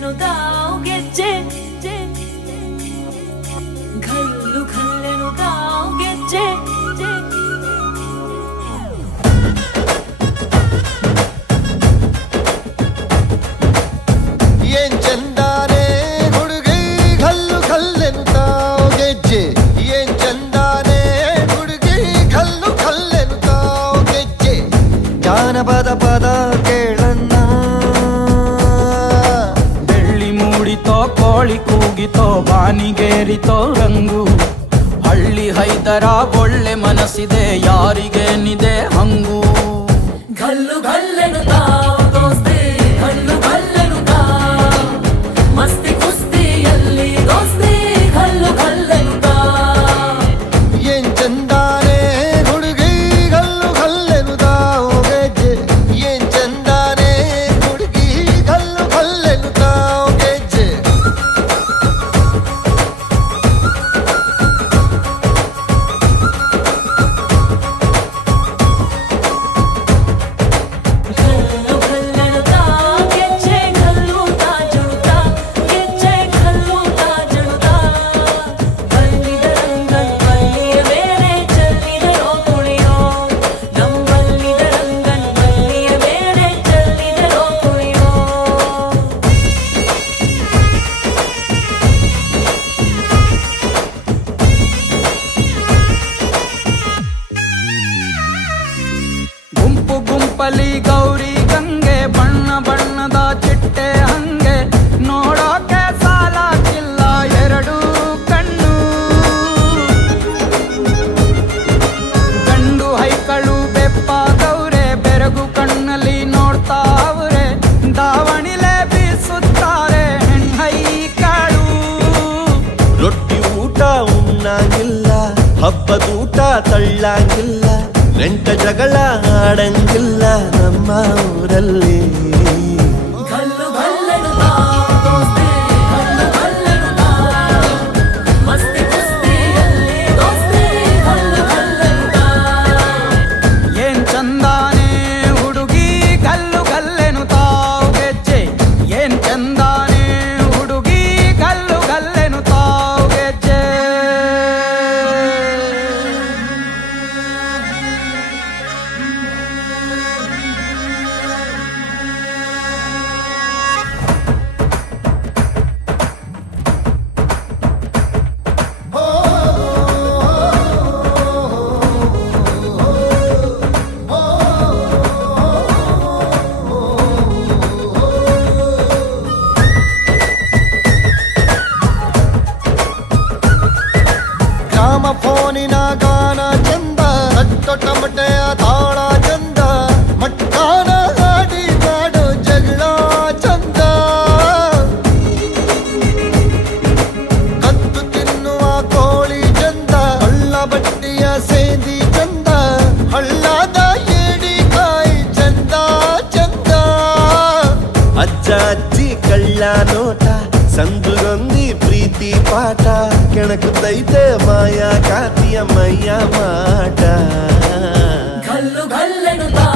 ಘಲ್ಲೆನುತಾವ್ ಗೆಜ್ಜೆ ಘಲ್ಲು ಘಲ್ಲೆನುತಾವ್ ಗೆಜ್ಜೆ ಏನ್ ಚಂದಾನೆ ಹುಡುಗಿ ಘಲ್ಲು ಘಲ್ಲೆನುತಾವ್ ಗೆಜ್ಜೆ ಏನ್ ಚಂದಾನೆ ಹುಡುಗಿ ಘಲ್ಲು ಘಲ್ಲೆನುತಾವ್ ಗೆಜ್ಜೆ ಜಾನಪದ ಪದ ಕೇಳನ್ನ ಬೆಳ್ಳಿ ಮೂಡಿತೋ ಕೋಳಿ ಕೂಗಿತೋ ಬಾನಿಗೇರಿತೋ ರಂಗು ಹಳ್ಳಿ ಹೈದರ ಒಳ್ಳೆ ಮನಸ್ಸಿದೆ ಯಾರಿಗೇನಿದೆ ಹಂಗು ಘಲ್ಲು ಘಲ್ಲೆನುತಾವ್ ದೋಸ್ತಿ ಘಲ್ಲು ಘಲ್ಲೆನುತಾವ್ ಮಸ್ತಿ ಕುಸ್ತಿಯಲ್ಲಿ ದೋಸ್ತಿ ಘಲ್ಲು ಘಲ್ಲೆನುತಾವ್ ಏನ್ ಚಂದಾನೆ ಹುಡುಗಿ ಘಲ್ಲು ಘಲ್ಲೆನುತಾವ್ ಗೆಜ್ಜೆ ಏನ್ ಚಂದಾನೆ ಹುಡುಗಿ ಘಲ್ಲು ಘಲ್ಲೆನುತಾವ್ ಗೆಜ್ಜೆ ಘಲ್ಲು ಘಲ್ಲೆನುತಾವ್ ಗೆಜ್ಜೆ ಘಲ್ಲು ತಾಜುಳುತಾ ಗೆಜ್ಜೆ ಘಲ್ಲು ತಾಜುಳುತಾ ಬಲ್ಲಿದ ರಂಗನ್ ಬಲ್ಲಿಯ ಮೇಲೆ ಚೆಲ್ಲಿದರೋ ಕುಣಿಯೋ ನಮ್ಮಲ್ಲಿದ ರಂಗನ್ ಬಲ್ಲಿಯ ಮೇಲೆ ಚೆಲ್ಲಿದರೋ ಕುಣಿಯೋ ಗುಂಪು ಗುಂಪಲಿ ಗೌರಿ ಗಂಗೆ ಬಣ್ಣ ಬಣ್ಣದ ಚಿಟ್ಟೆ ಹಂಗೆ ನೋಡೋಕೆ ಸಾಲಾಗಿಲ್ಲ ಎರಡು ಕಣ್ಣು ಗಂಡು ಹೈಕಳು ಬೆಪ್ಪಾಗವ್ರೆ ಬೆರಗು ಕಣ್ಣಲ್ಲಿ ನೋಡ್ತಾ ಅವ್ರೆ ದಾವಣಿಲೆ ಬೀಸುತ್ತಾರೆ ಹೆಣ್ಣೈಕಳು ರೊಟ್ಟಿ ಊಟ ಉಣ್ಣಂಗಿಲ್ಲ ಹಬ್ಬದೂಟ ತಳ್ಳಂಗಿಲ್ಲ ನೆಂಟ ಜಗಳ ಆಡಂಗಿಲ್ಲ ನಮ್ಮ ಊರಲ್ಲಿ ಘಲ್ಲು ಘಲ್ಲೆನುತಾವ್ ದೋಸ್ತಿ ಘಲ್ಲು ಘಲ್ಲೆನುತಾವ್ ಮಸ್ತಿ ಕುಸ್ತಿಯಲ್ಲಿ ದೋಸ್ತಿ ಘಲ್ಲು ಘಲ್ಲೆನುತಾವ್ ಏನ್ ಚಂದಾನೆ ಹುಡುಗಿ ಗಲ್ಲು ಗಲ್ಲೆನುತಾವ್ ಗೆಜ್ಜೆ ಏನ್ ಚಂದಾನೆ ಹುಡುಗಿ ಗಲ್ಲು ಗಲ್ಲೆನುತಾವ್ ಗೆಜ್ಜೆ ಗ್ರಾಮ ಫೋನಿನ ಗಾನ ಚಂದ ಹಟ್ಟು ಟಮಟೆಯ ತಾಳ ಚಂದ ಮಟ್ಟಾನ ಹಾಡಿ ಮಾಡೋ ಜಗಳ ಚಂದ ಕದ್ದು ತಿನ್ನುವ ಕೋಳಿ ಚಂದ ಹಳ್ಳ ಬಟ್ಟಿಯ ಸೇದಿ ಚಂದ ಹಳ್ಳದ ಏಡಿ ಕಾಯಿ ಚಂದ ಚಂದ ಅಜ್ಜ ಅಜ್ಜಿ ಕಳ್ಳ ನೋಟ ಸಂದುಗೊಂದಿ ಪ್ರೀತಿ ಪಾಠ ಕೆಣಕುತ್ತೈತೆ ಮಾಯಾ ಕಾತಿಯ ಮೈಯ ಮಾಟ ಘಲ್ಲು ಘಲ್ಲೆನುತಾವ್